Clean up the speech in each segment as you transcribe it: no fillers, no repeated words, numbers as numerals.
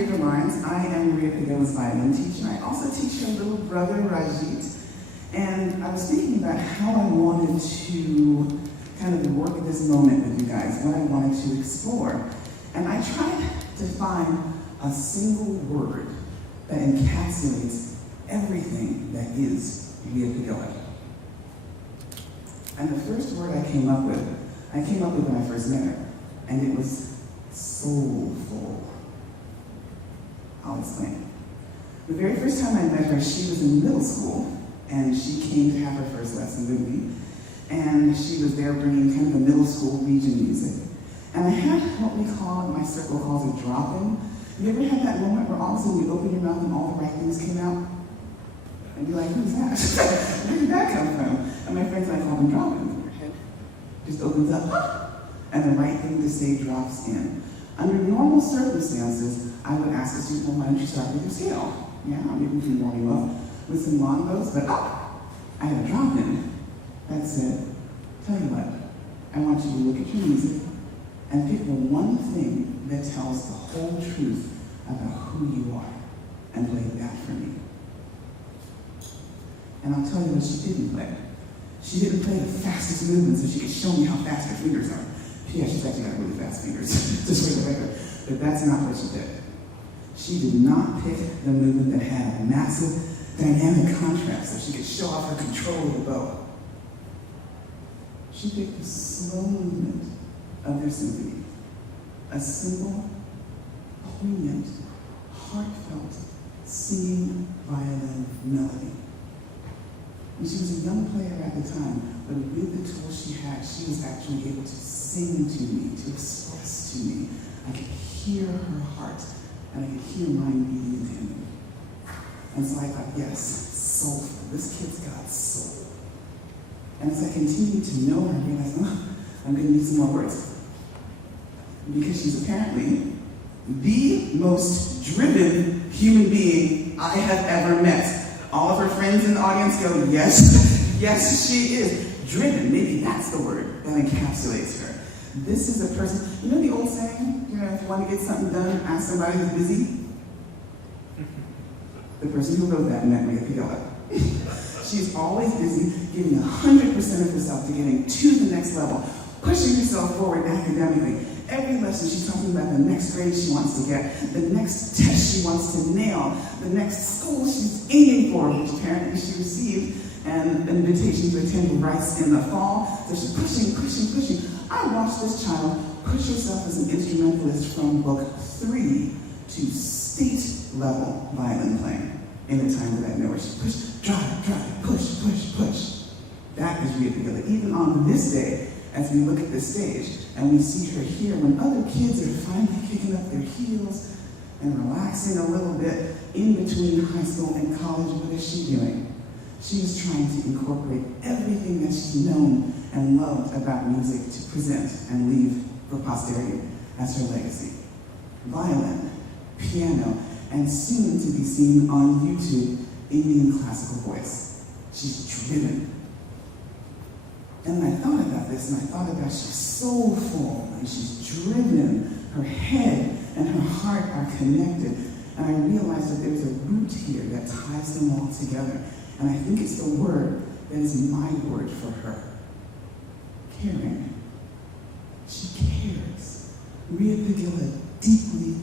bigger lines. I am Riya Pagilla's violin teacher. I also teach her little brother, Rajit. And I was thinking about how I wanted to kind of work at this moment with you guys, what I wanted to explore. And I tried to find a single word that encapsulates everything that is Riya Pagilla. And the first word I came up with when I first met her, and it was soulful. I'll explain. The very first time I met her, she was in middle school, and she came to have her first lesson with me. And she was there bringing kind of the middle school region music. And I had what my circle calls a drop-in. You ever had that moment where all of a sudden you open your mouth and all the right things came out? And you're like, who's that? Where did that come from? And my friends and I call them drop-ins. Your head just opens up, and the right thing to say drops in. Under normal circumstances, I would ask a student, well, why don't you start with your scale? Yeah, maybe we can warm you up with some long notes, but I had a drop-in that said, tell you what, I want you to look at your music and pick the one thing that tells the whole truth about who you are, and play that for me. And I'll tell you what she didn't play. She didn't play the fastest movement so she could show me how fast her fingers are. Yeah, she's actually got really fast fingers, just for the record. But that's not what she did. She did not pick the movement that had a massive dynamic contrast so she could show off her control of the bow. She picked the slow movement of their symphony. A simple, poignant, heartfelt, singing violin melody. And she was a young player at the time, but with the tools she had, she was actually able to sing to me, to express to me. I could hear her heart, and I could hear mine beating in tandem. And so I thought, yes, soulful. This kid's got soul. And as I continued to know her, I realized, I'm going to need some more words. Because she's apparently the most driven human being I have ever met. All of her friends in the audience go, yes, yes, she is. Driven, maybe that's the word that encapsulates her. This is a person, you know the old saying, if you want to get something done, ask somebody who's busy? The person who wrote that met Riya Pagilla. She's always busy, giving 100% of herself to getting to the next level, pushing herself forward academically. Every lesson she's talking about the next grade she wants to get, the next test she wants to nail, the next school she's aiming for, which apparently she received an invitation to attend Rice in the fall. So she's pushing, pushing, pushing. I watched this child push herself as an instrumentalist from book 3 to state-level violin playing in the time that I know her. She pushed, drive, push, push, push. That is Riya Pagilla. Even on this day, as we look at this stage, and we see her here when other kids are finally kicking up their heels and relaxing a little bit in between high school and college, what is she doing? She is trying to incorporate everything that she's known and loved about music to present and leave for posterity as her legacy. Violin, piano, and soon to be seen on YouTube, Indian classical voice. She's driven. And I thought about this, and I thought about she's soulful, and she's driven. Her head and her heart are connected. And I realized that there's a root here that ties them all together. And I think it's the word that is my word for her. Caring. She cares. Riya Pagilla deeply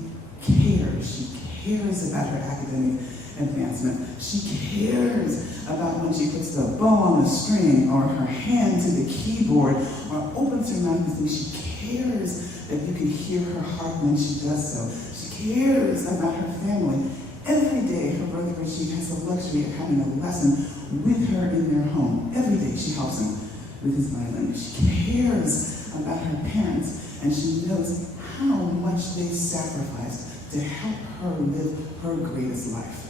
cares. She cares about her academic advancement. She cares about when she puts the bow on the string, or her hand to the keyboard, or opens her mouth and sings. She cares that you can hear her heart when she does so. She cares about her family. Every day, her brother Rashid has the luxury of having a lesson with her in their home. Every day, she helps him with his violin. She cares about her parents, and she knows how much they sacrificed to help her live her greatest life.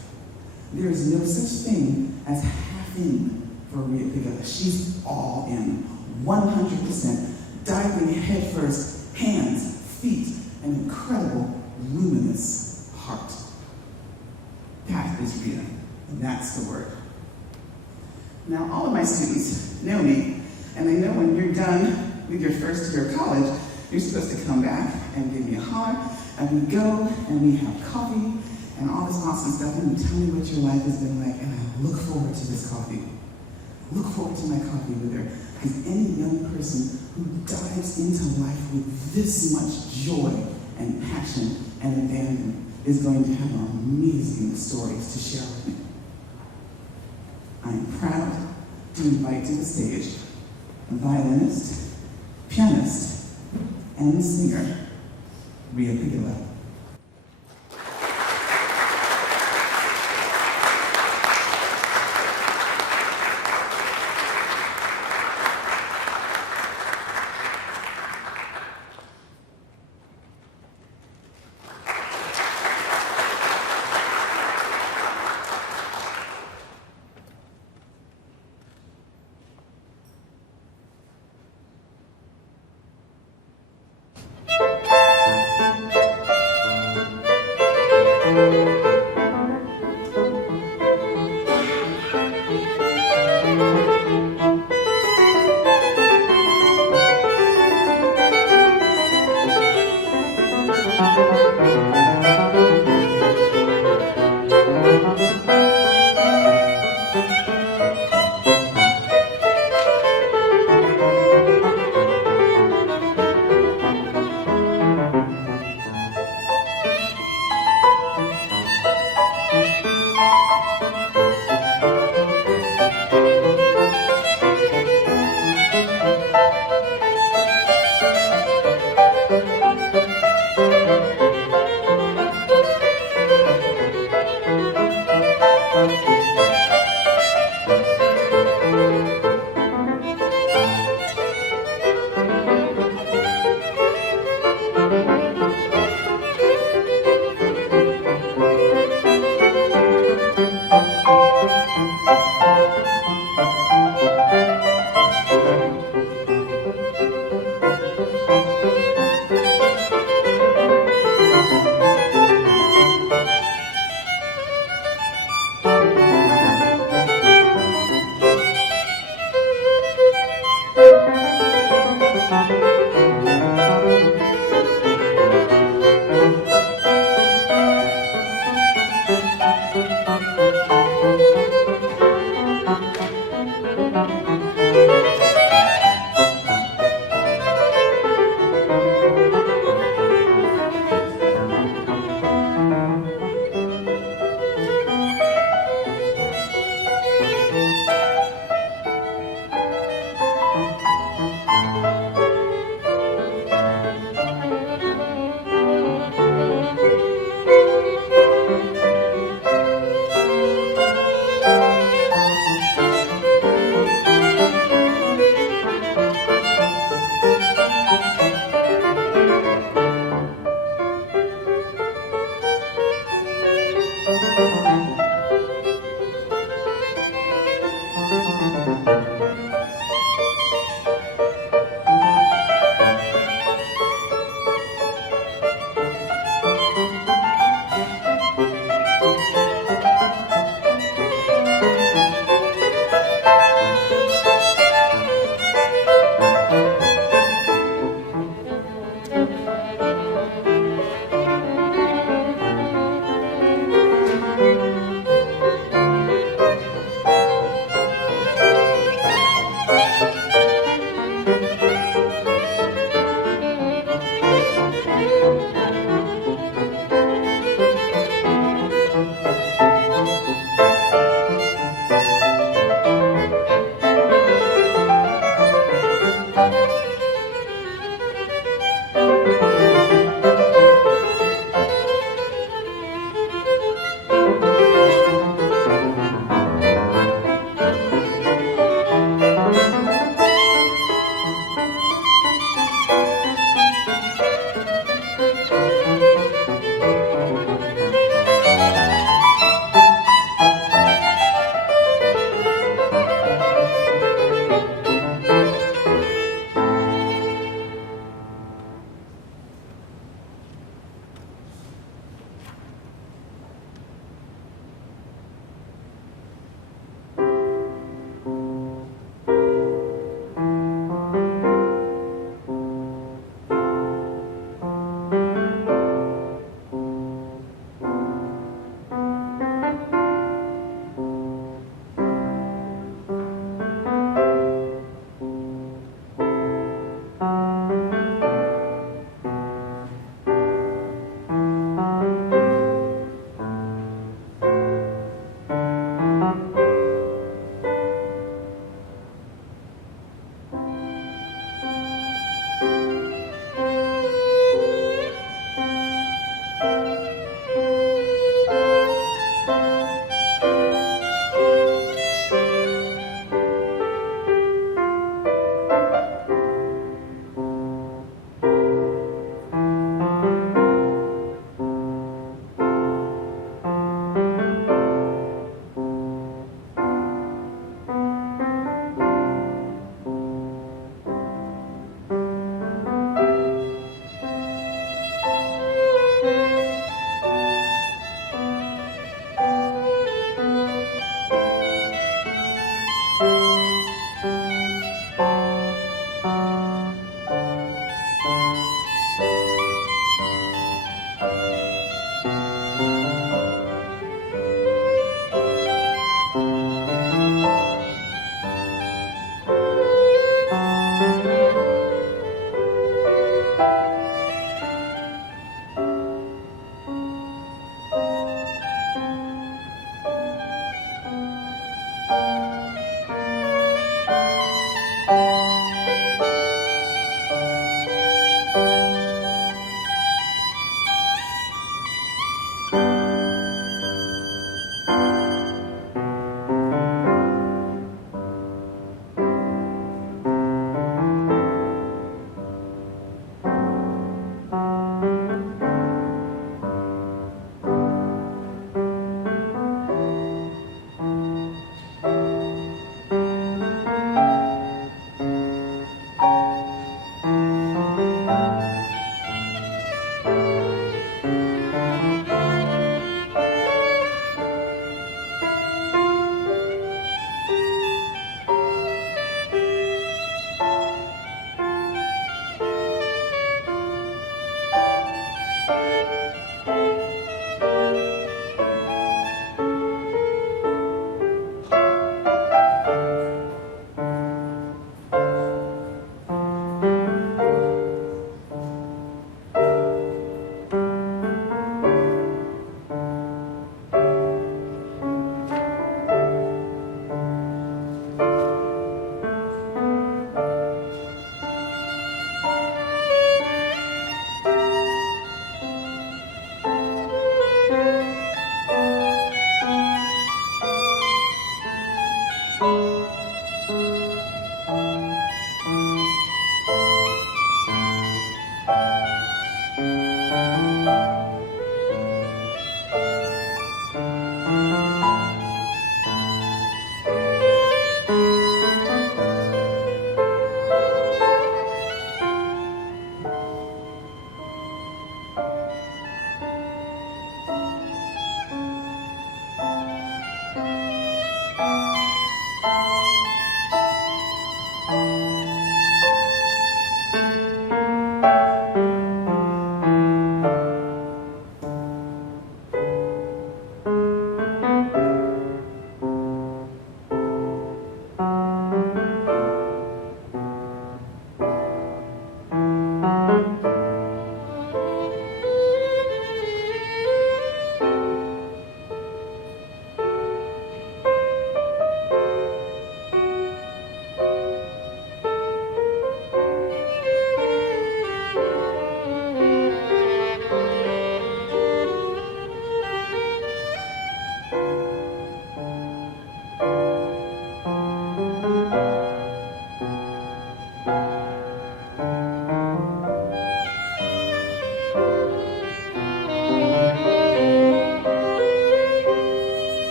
There is no such thing as half in for Riya Pagilla. She's all in, 100%, diving headfirst, hands, feet, an incredible, luminous heart. That is Riya, and that's the word. Now, all of my students know me, and they know when you're done with your first year of college, you're supposed to come back and give me a hug, and we go and we have coffee and all this awesome stuff, and you tell me what your life has been like, and I look forward to this coffee. Look forward to my coffee with her, because any young person who dives into life with this much joy and passion and abandon is going to have amazing stories to share with me. I am proud to invite to the stage a violinist, pianist, and singer, Riya Pagilla.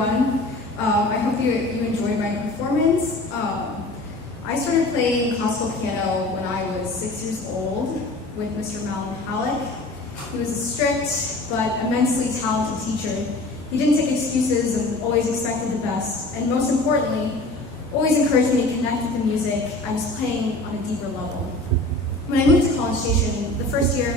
everyone. I hope you enjoyed my performance. I started playing classical piano when I was 6 years old with Mr. Malin Halleck. He was a strict but immensely talented teacher. He didn't take excuses and always expected the best, and most importantly, always encouraged me to connect with the music I was playing on a deeper level. When I moved to College Station the first year,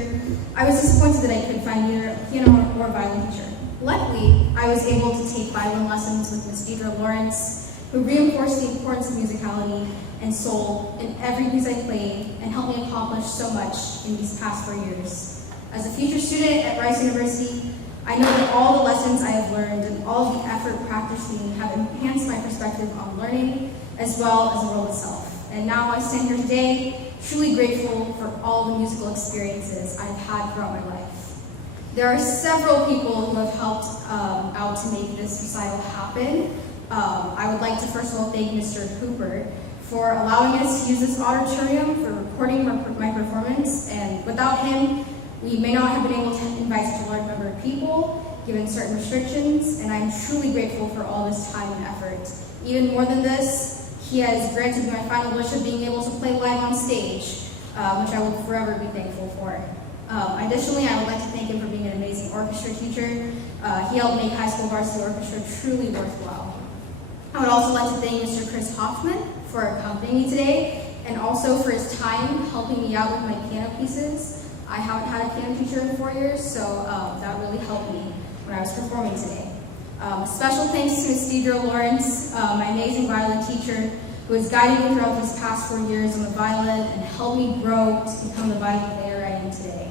I was disappointed that I couldn't find either a piano or a violin teacher. Luckily, I was able to take violin lessons with Ms. Deidre Lawrence, who reinforced the importance of musicality and soul in every piece I played and helped me accomplish so much in these past 4 years. As a future student at Rice University, I know that all the lessons I have learned and all the effort practicing have enhanced my perspective on learning as well as the world itself. And now I stand here today, truly grateful for all the musical experiences I've had throughout my life. There are several people who have helped out to make this recital happen. I would like to first of all thank Mr. Hooper for allowing us to use this auditorium for recording my performance, and without him, we may not have been able to invite such a large number of people, given certain restrictions, and I'm truly grateful for all this time and effort. Even more than this, he has granted me my final wish of being able to play live on stage, which I will forever be thankful for. Additionally, I would like to thank him for being an amazing orchestra teacher. He helped make high school varsity orchestra truly worthwhile. I would also like to thank Mr. Chris Hoffman for accompanying me today, and also for his time helping me out with my piano pieces. I haven't had a piano teacher in 4 years, so that really helped me when I was performing today. Special thanks to Ms. Deidre Lawrence, my amazing violin teacher, who has guided me throughout these past 4 years on the violin and helped me grow to become the violin player I am today.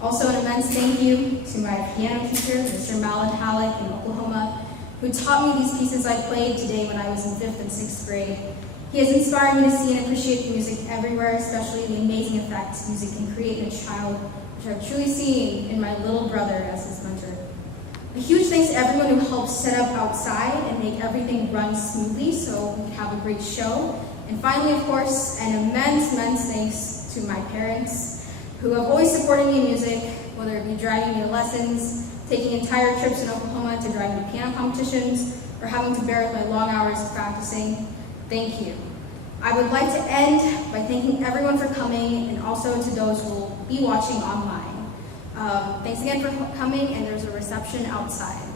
Also, an immense thank you to my piano teacher, Mr. Malin Halleck in Oklahoma, who taught me these pieces I played today when I was in 5th and 6th grade. He has inspired me to see and appreciate the music everywhere, especially the amazing effects music can create in a child, which I've truly seen in my little brother as his mentor. A huge thanks to everyone who helped set up outside and make everything run smoothly so we could have a great show. And finally, of course, an immense thanks to my parents, who have always supported me in music, whether it be driving me to lessons, taking entire trips in Oklahoma to drive me to piano competitions, or having to bear with my long hours of practicing. Thank you. I would like to end by thanking everyone for coming, and also to those who will be watching online. Thanks again for coming, and there's a reception outside.